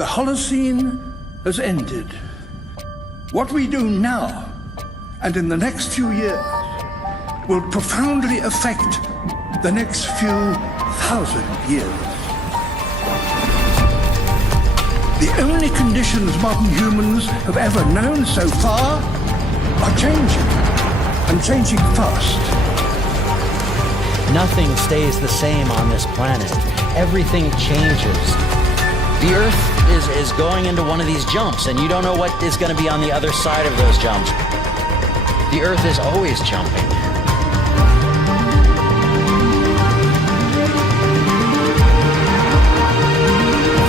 The Holocene has ended. What we do now and in the next few years will profoundly affect the next few thousand years. The only conditions modern humans have ever known so far are changing, and changing fast. Nothing stays the same on this planet. Everything changes. The Earth is going into one of these jumps, and you don't know what is going to be on the other side of those jumps. The Earth is always jumping.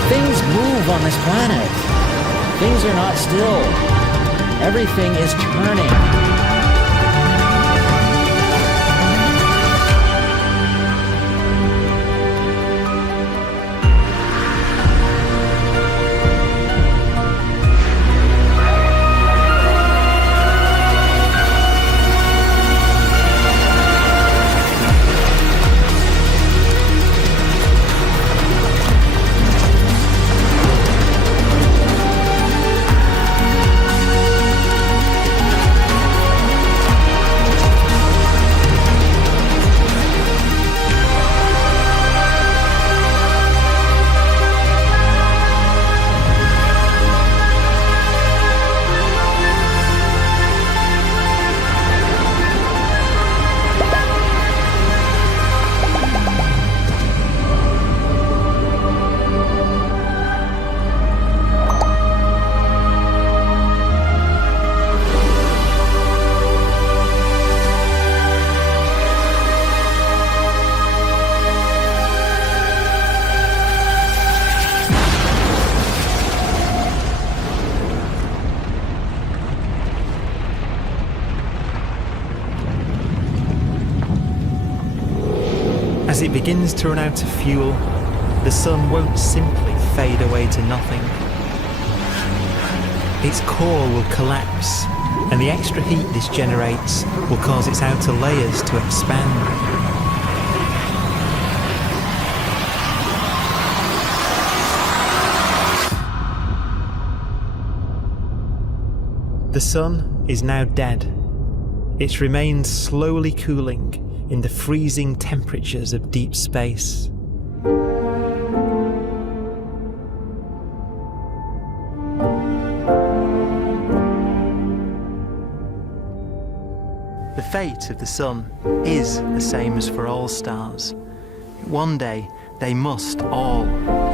Things move on this planet. Things are not still. Everything is turning. As it begins to run out of fuel, the sun won't simply fade away to nothing. Its core will collapse, and the extra heat this generates will cause its outer layers to expand. The sun is now dead. Its remains slowly cooling in the freezing temperatures of deep space. The fate of the sun is the same as for all stars. One day they must all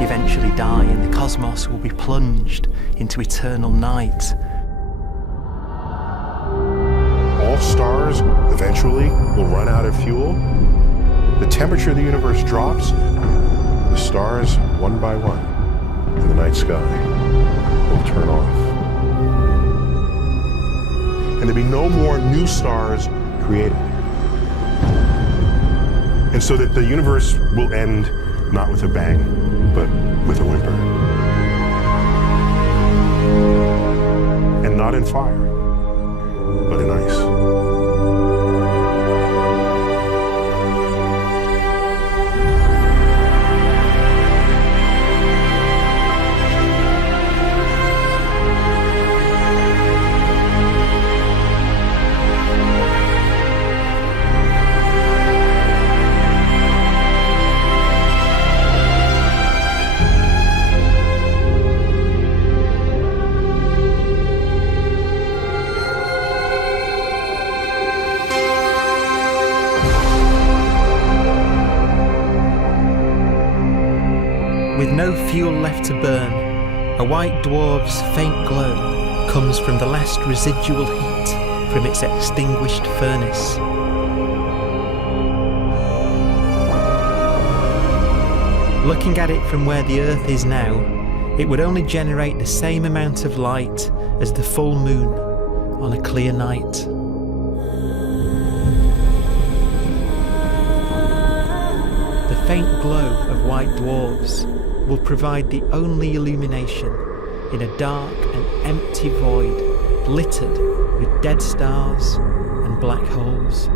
eventually die, and the cosmos will be plunged into eternal night. All stars eventually will run out of fuel. The temperature of the universe drops. The stars, one by one, in the night sky will turn off. And there'll be no more new stars created. And so that the universe will end not with a bang, but with a whimper. And not in fire, but in ice. With no fuel left to burn, a white dwarf's faint glow comes from the last residual heat from its extinguished furnace. Looking at it from where the Earth is now, it would only generate the same amount of light as the full moon on a clear night. The faint glow of white dwarfs will provide the only illumination in a dark and empty void littered with dead stars and black holes.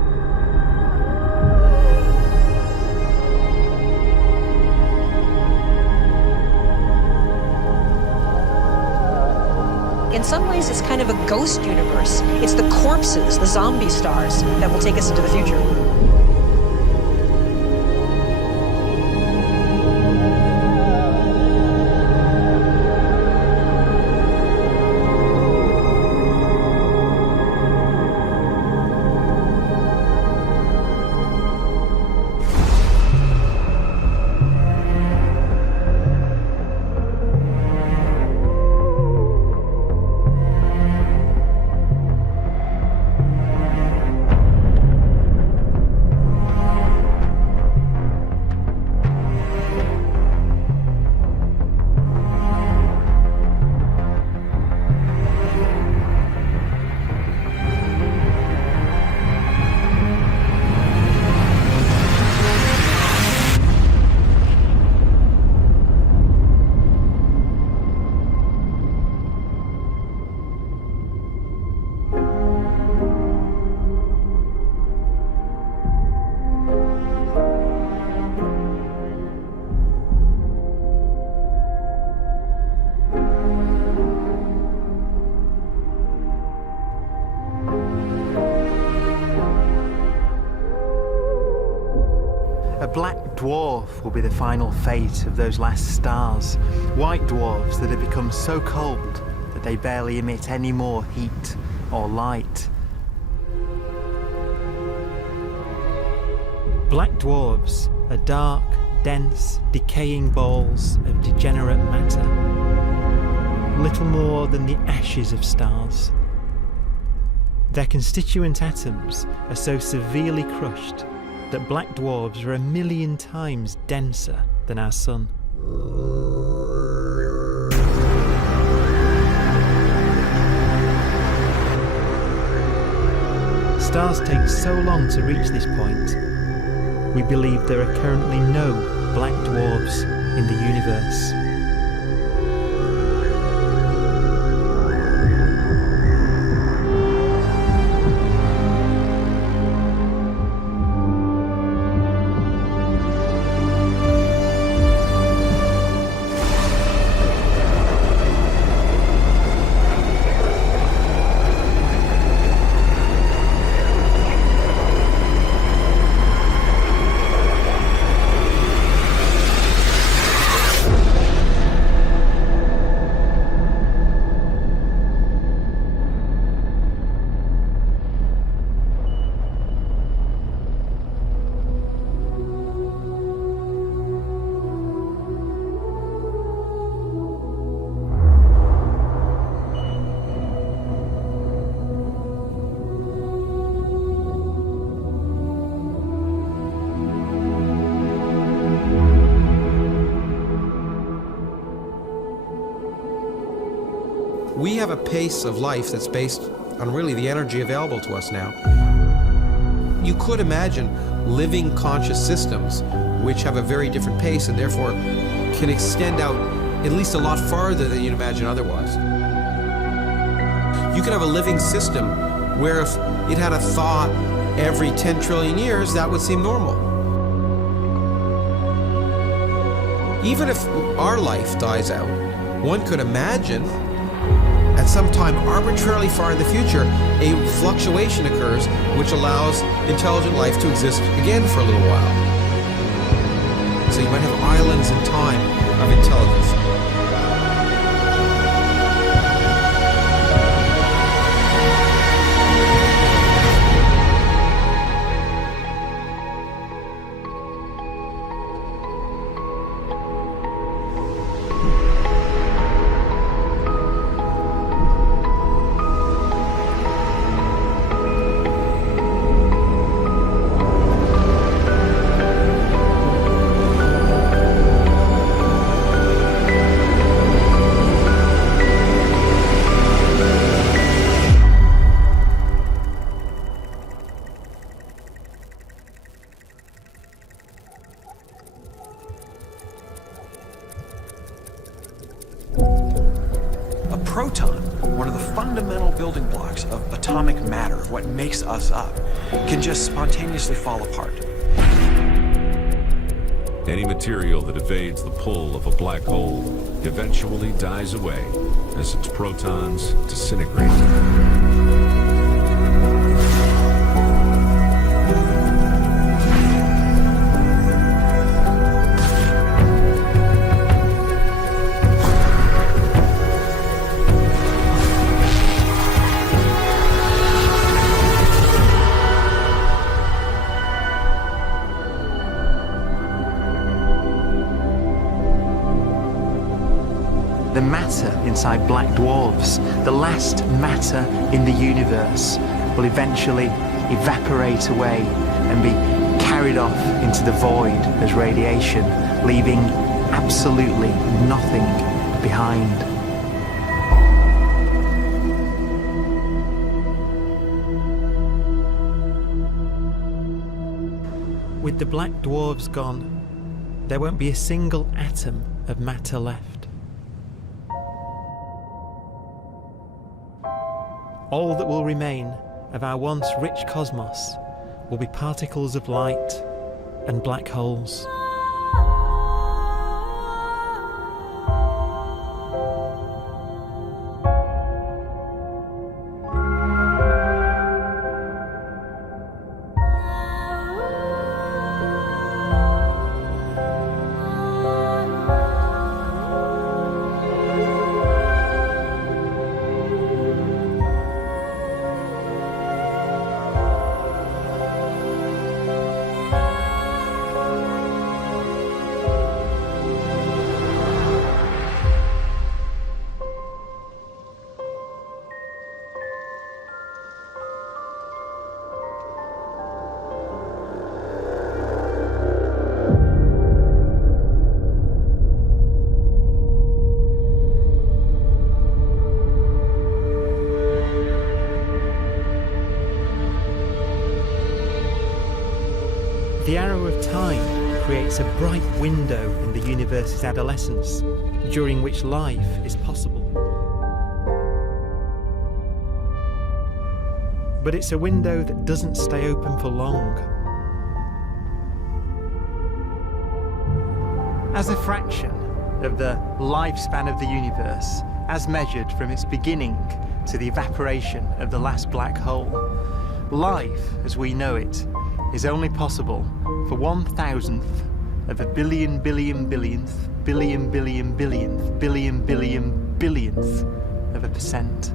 in some ways, it's kind of a ghost universe. It's the corpses, the zombie stars, that will take us into the future. A black dwarf will be the final fate of those last stars. White dwarfs that have become so cold that they barely emit any more heat or light. Black dwarfs are dark, dense, decaying balls of degenerate matter. Little more than the ashes of stars. Their constituent atoms are so severely crushed that black dwarfs are 1,000,000 times denser than our sun. Stars take so long to reach this point, we believe there are currently no black dwarfs in the universe. We have a pace of life that's based on really the energy available to us now. You could imagine living conscious systems which have a very different pace and therefore can extend out at least a lot farther than you'd imagine otherwise. You could have a living system where if it had a thought every 10 trillion years, that would seem normal. Even if our life dies out, one could imagine at some time arbitrarily far in the future, a fluctuation occurs which allows intelligent life to exist again for a little while. So you might have islands in time of intelligence. proton, one of the fundamental building blocks of atomic matter, of what makes us up, can just spontaneously fall apart. Any material that evades the pull of a black hole eventually dies away as its protons disintegrate. The matter inside black dwarfs, the last matter in the universe, will eventually evaporate away and be carried off into the void as radiation, leaving absolutely nothing behind. With the black dwarfs gone, there won't be a single atom of matter left. All that will remain of our once rich cosmos will be particles of light and black holes. The arrow of time creates a bright window in the universe's adolescence, during which life is possible. But it's a window that doesn't stay open for long. As a fraction of the lifespan of the universe, as measured from its beginning to the evaporation of the last black hole, life, as we know it, is only possible for 1,000th of a billion billion billionth billion billion billionth billion billion billionth of a percent.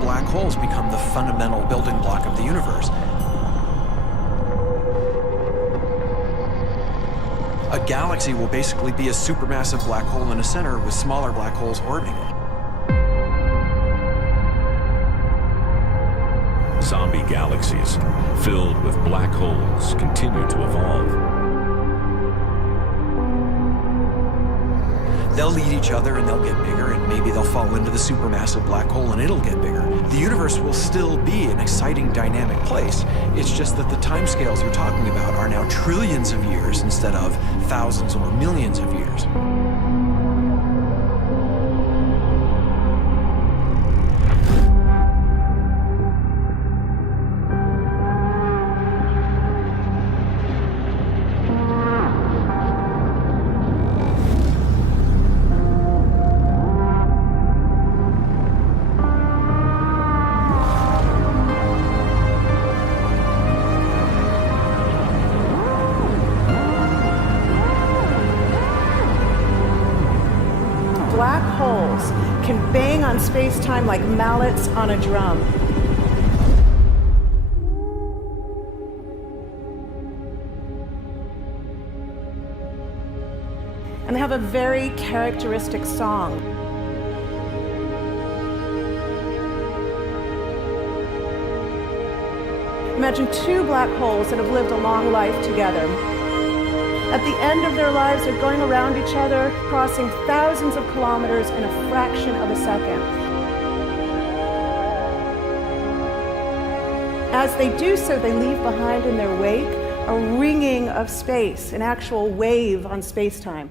Black holes become the fundamental building block of the universe. A galaxy will basically be a supermassive black hole in a center with smaller black holes orbiting it. Zombie galaxies filled with black holes continue to evolve. They'll eat each other and they'll get bigger, and maybe they'll fall into the supermassive black hole and it'll get bigger. The universe will still be an exciting, dynamic place. It's just that the timescales you're talking about are now trillions of years instead of thousands or millions of years. Black holes can bang on space-time like mallets on a drum. And they have a very characteristic song. Imagine two black holes that have lived a long life together. At the end of their lives, they're going around each other, crossing thousands of kilometers in a fraction of a second. As they do so, they leave behind in their wake a ringing of space, an actual wave on space-time.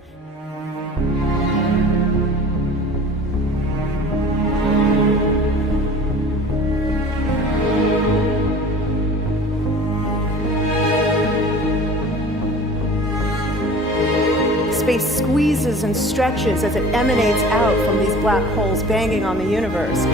squeezes and stretches as it emanates out from these black holes banging on the universe.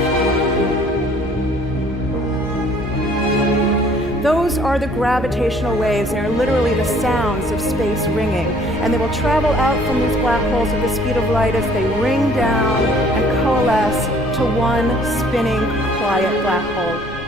Those are the gravitational waves. They are literally the sounds of space ringing. And they will travel out from these black holes at the speed of light as they ring down and coalesce to one spinning, quiet black hole.